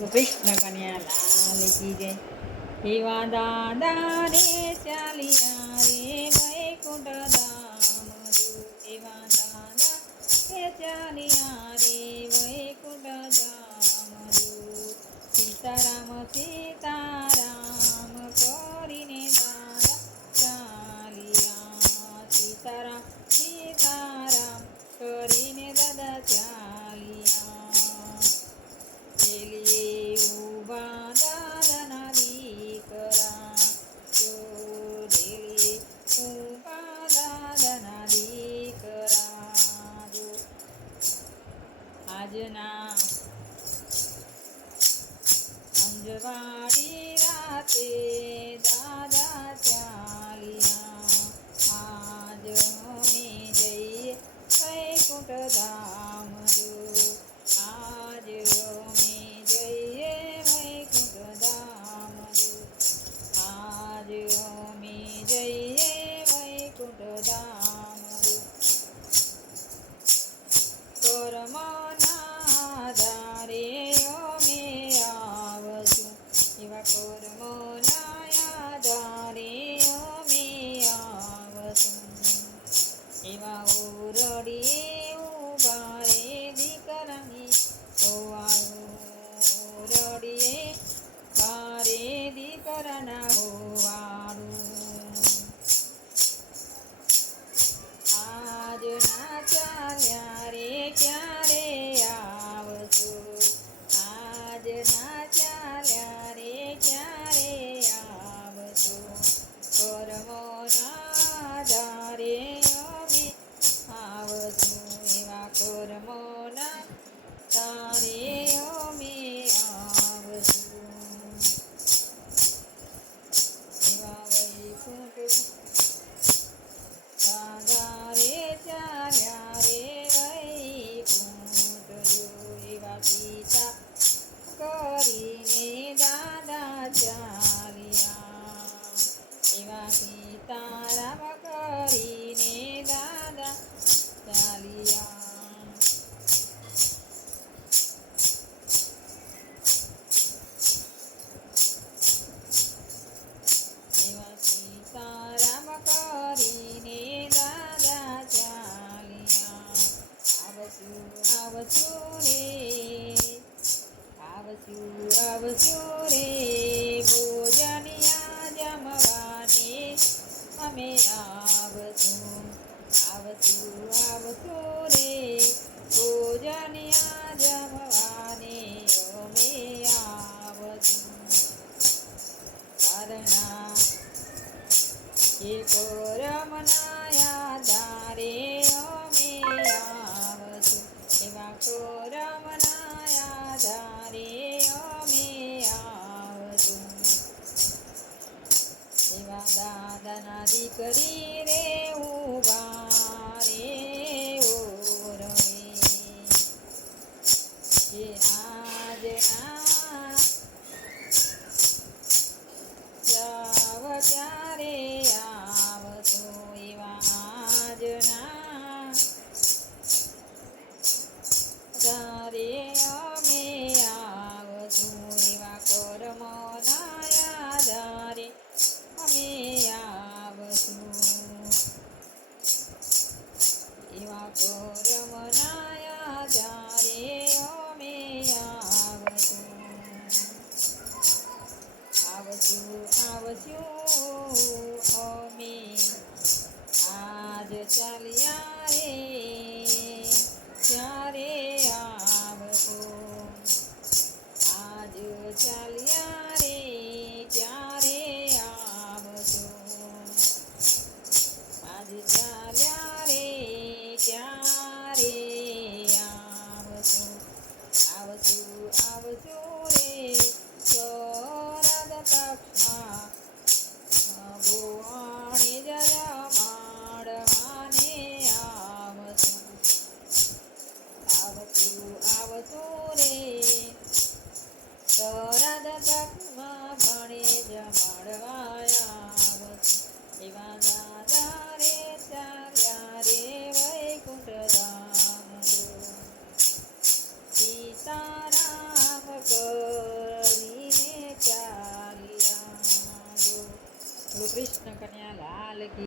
કૃષ્ણ કન્યા લાલ કી જય એવા દાદા રે ચાલિયા રે વૈકુંઠ ધામ એવા દાદા રે ચાલિયા રે વૈકુંઠ ધામ સીતારામ સીતા અંજના અંજવાળી રાતે કરીને દાદા ચા એકો રમનાયા તારે અમે આવશું એવા કો રમનાયા અમે આવશું એવા દાદાના દીકરી રે બોલો કૃષ્ણ કન્યા લાલ કી